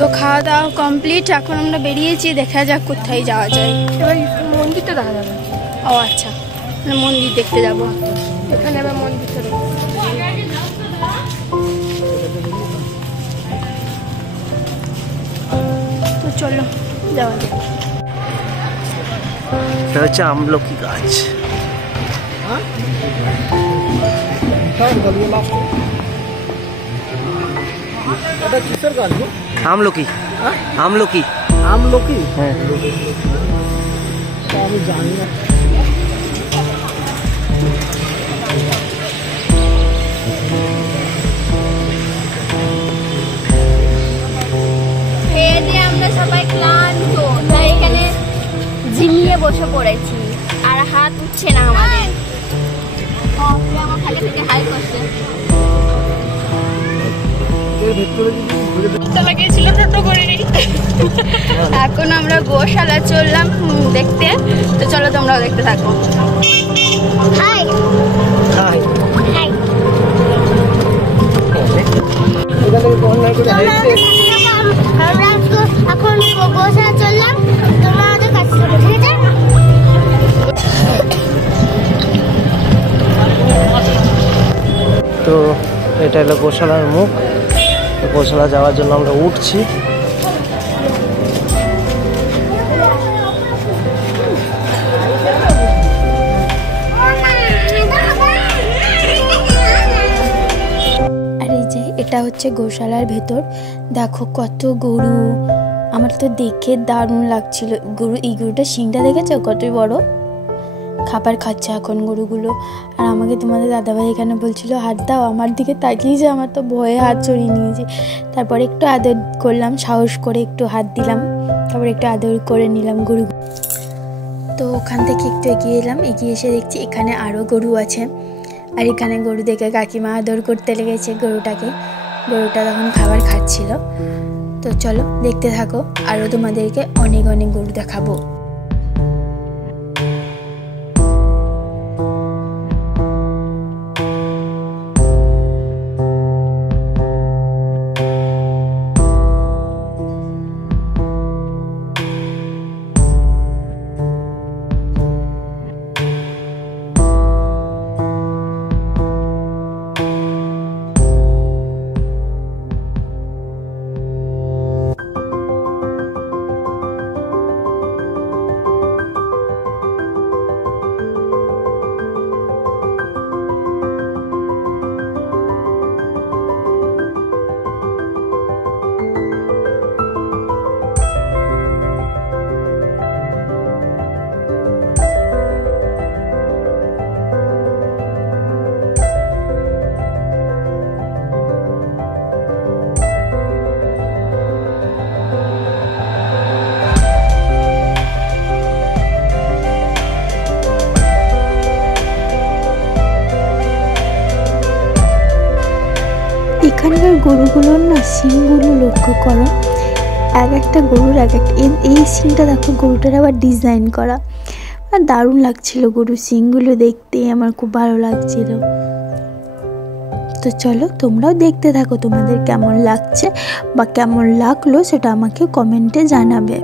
তো খাওয়া দাওয়া কমপ্লিট, এখন আমরা বেরিয়েছি, দেখা যাক কোথায় যাওয়া যায়। এবার মন্দিরটা দেখা যাবে। ও আচ্ছা, মন্দির দেখতে যাবো। এখানে আবার মন্দিরটা দেখবো। তো চলো যাওয়া যাক। এটা হচ্ছে আমলকি গাছ। আমলকি আমলকি আমলকি, হ্যাঁ আমি জানি না। আমরা সবাই ক্লান্ত, তাই এখানে ঝিমিয়ে বসে পড়েছি, আর হাত উঠছে না আমাদের। আমার খালি থেকে হাই করছে। এখন আমরা গোশালা চললাম দেখতে, তো চলো তোমরাও দেখতে থাকো। High high high. এখন গোশালা চললাম, তোমরা আমাদের কাছে চলো, ঠিক আছে? তো এটা হলো গোশালার মুখ। গোশালা যাওয়ার জন্য আমরা উঠছি। এটা হচ্ছে গোশালার ভেতর, দেখো কত গরু। আমার তো দেখে দারুণ লাগছিল। গরু, এই গরুটা শিংটা দেখেছো কতই বড়, খাবার খাচ্ছে এখন গরুগুলো। আর আমাকে তোমাদের দাদাভাই এখানে বলছিল হাত দাও, আমার দিকে তাকিয়েছে, আমার তো ভয়ে হাত চড়িয়ে নিয়েছে। তারপরে একটু আদর করলাম, সাহস করে একটু হাত দিলাম, তারপরে একটু আদর করে নিলাম গরু। তো ওখান থেকে একটু এগিয়ে এলাম, এগিয়ে এসে দেখছি এখানে আরও গরু আছে। আর এখানে গরু দেখে কাকিমা আদর করতে লেগেছে গরুটাকে। গরুটা তখন খাবার খাচ্ছিল। তো চলো দেখতে থাকো, আরও তোমাদেরকে অনেক অনেক গরু দেখাবো। এখানকার গরুগুলোর না সিংগুলো লক্ষ্য করো, এক একটা গরুর এক একটা, এই সিংটা দেখো, গরুটার আবার ডিজাইন করা, আর দারুণ লাগছিল গরুর সিংগুলো দেখতে, আমার খুব ভালো লাগছিল। তো চলো তোমরাও দেখতে থাকো, তোমাদের কেমন লাগছে বা কেমন লাগলো সেটা আমাকে কমেন্টে জানাবে।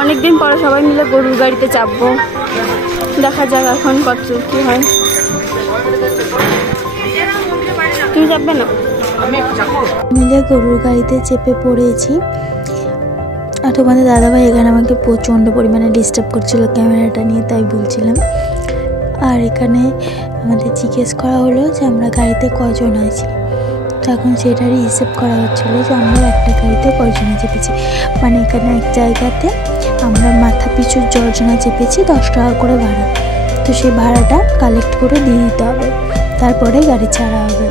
অনেকদিন পরে সবাই মিলে গরুর গাড়িতে চাপবো, দেখা যাক এখন কত কি হয়। তুমি যাবে না? মিলে গরুর গাড়িতে চেপে পড়েছি। আর তোমাদের দাদাভাই এখানে আমাকে প্রচণ্ড পরিমাণে ডিস্টার্ব করছিল ক্যামেরাটা নিয়ে, তাই বলছিলাম। আর এখানে আমাদের জিজ্ঞেস করা হলো যে আমরা গাড়িতে কজন আছি, তখন সেটারই হিসেব করা হচ্ছিলো যে আমরা একটা গাড়িতে কজনে চেপেছি। মানে এখানে এক জায়গাতে আমরা মাথা পিছু জর্জনা চেপেছি 10 টাকা করে ভাড়া, তো সেই ভাড়াটা কালেক্ট করে দিয়ে দিতে হবে, তারপরে গাড়ি ছাড়া হবে।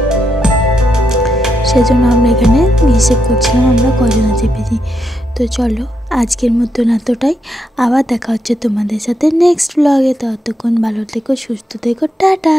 সেজন্য আমরা এখানে হিসেব করছিলাম আমরা কজনে চেপেছি। তো চলো আজকের মতন এতটাই, আবার দেখা হচ্ছে তোমাদের সাথে নেক্সট ব্লগে। ততক্ষণ ভালো থেকো, সুস্থ থেকো, টাটা।